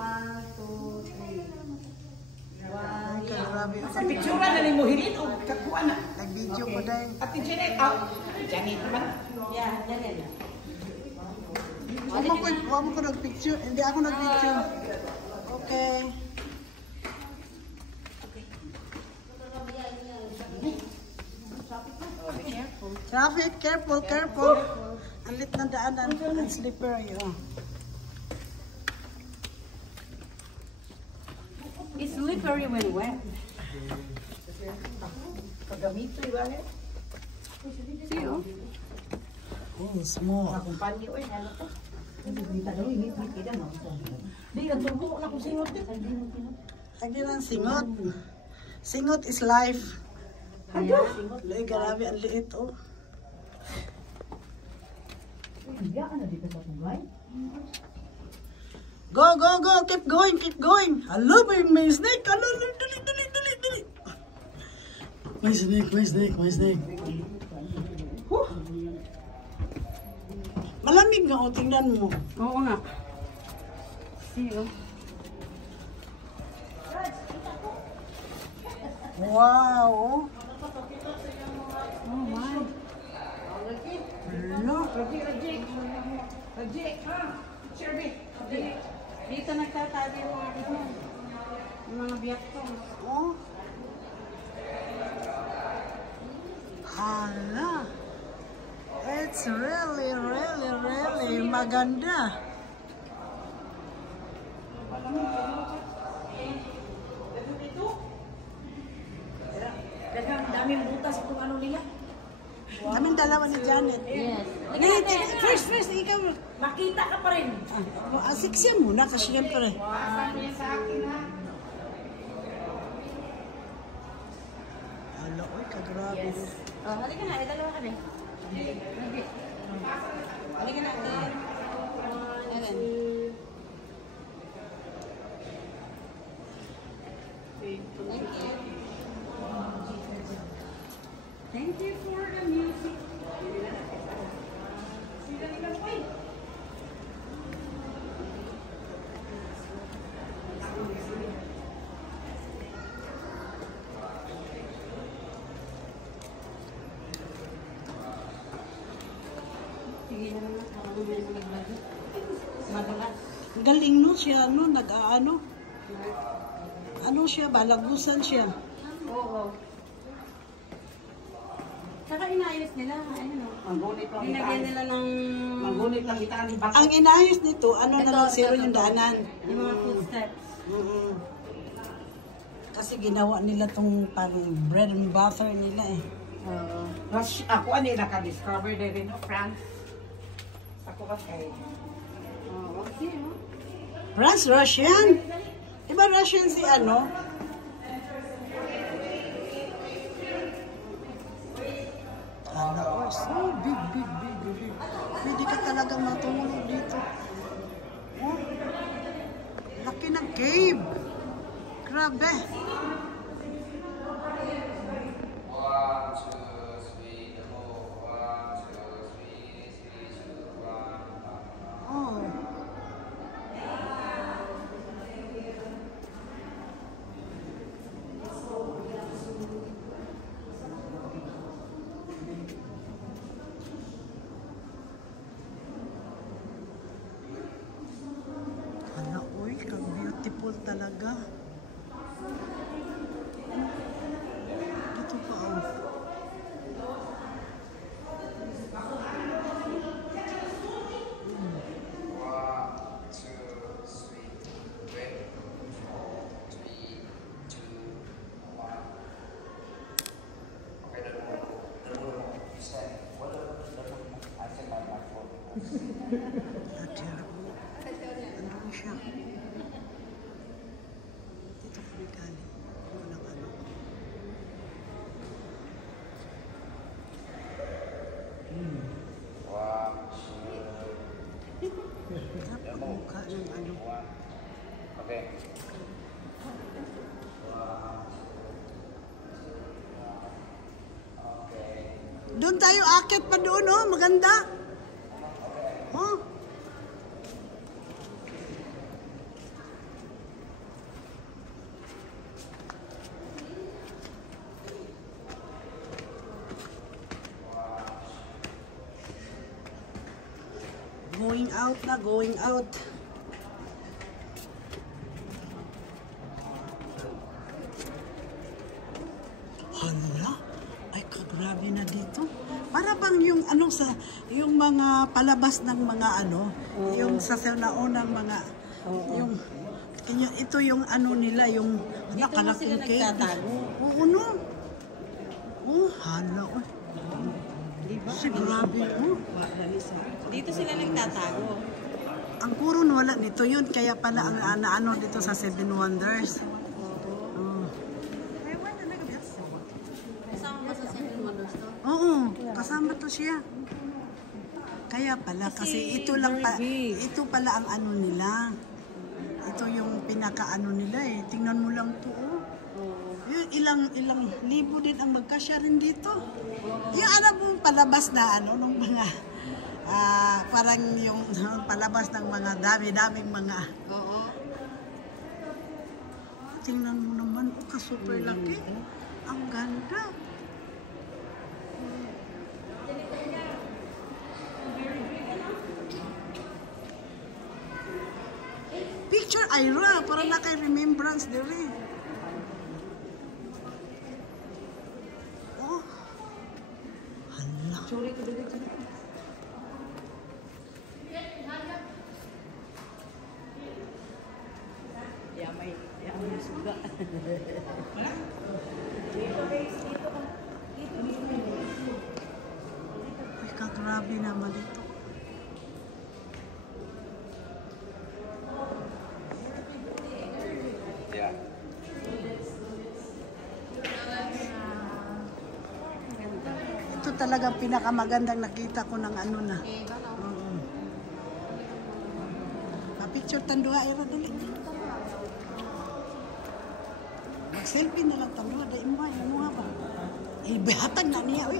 1, 2, 3. Sa picture na rin mo hilin o kakuha na? Nag-video ko dahil. Ate Janet, out. Janet naman. Yeah, Janet. Huwag mo ko nag-picture. Hindi ako nag-picture. Okay. Traffic, careful, careful. Ang lit na daanan. Ang slippery. Oh. It's slippery when wet. Pagamito, iba eh. See, oh. Oh, small. Kumpanyo eh, ano to? Hindi ka tubo na kung singot eh. Lagi lang singot. Singot is life. Yeah. Lagi, grabe, ang liit, oh. Go, go, go! Keep going, keep going! Hello, may snake! Hello, dali, dali, dali, dali! May snake, may snake, may snake. Malamig nga, oh, tingnan mo. Oo nga. See, oh. Wow, oh. Oh, my. Look. Rajik, ha? Sherby. Dito nagtatabi yung mga biyak ko. Oh. Hala. It's really, really, really maganda. Daming butas itong ano nila. Kaming dalawa ni Janet. Yes. First, ikaw. Makita ka pa rin. Asik siya muna kasi siyempre. Pasan niya sa akin ha. Hala, oy, kagrabe. Yes. Oh, halika na. Dalawa kami. Halika na. Ayan. Thank you. Thank you for the music. Sige na naman. Ako naman yung naglago. Madalas. Galing no siya, no? Nag-ano? Ano siya ba? Lagusan siya. Oo. Saka inayos nila. Ayun o. Magunit lang Linagyan nila ng... Magunit lang kita ni Bak. Ang inayos nito, ano na lang, zero yung daanan. Yung mga footsteps. Kasi ginawa nila tong parang bread and butter nila eh. Ako ano naka-discover din rin, France. Ako kasi. Oo. Sino? France, Russian? Diba Russian si ano? Hala, oh, so big, big, big, big. Pwede ka talagang matulog dito. Oh, laki ng cave. Grabe. Oh. Hala, uy, beautiful talaga. Ito pa, oh. Ano siya? Dito kami galing. Walang ano. Napakmukha ng ano. Okay. Doon tayo akit pa doon, oh. Maganda. Oh. Going out na, going out. Hala, ay kagrabe na dito. Para bang yung ano sa yung mga palabas ng mga ano, yung sa naunang mga ito yung ano nila, yung nakalaking cake. Oo, no. Oh, hala. Oh. Diba? Grabe, oh. Dito sila nagtatago. Ang puro wala dito yun, kaya pala ang ano dito sa Seven Wonders. Oh. Kasama ba sa Seven Wonders to? Oo, kasama to siya. Kaya pala, kasi ito lang ito pala ang ano nila. Ito yung pinaka-ano nila eh. Tingnan mo lang to, oh. Yung ilang libo din ang magkasya rin dito. Yung ano po palabas na ano, nung mga, parang yung palabas ng mga dami-daming mga. Oo. Tingnan mo naman, oh, ka-super laki. Ang ganda. Picture Ira, para na kay remembrance dere. Oh. Hala. Churi ko dito. Yamay suga. Ay, kagrabe naman ito. Yeah. Ito talagang pinakamagandang nakita ko ng ano na. Pa-picture tanduha, Ira, dali. Mag-selfie na lang tanduha, dahil mo, ano nga ba? Eh, bihatag na niya, uy.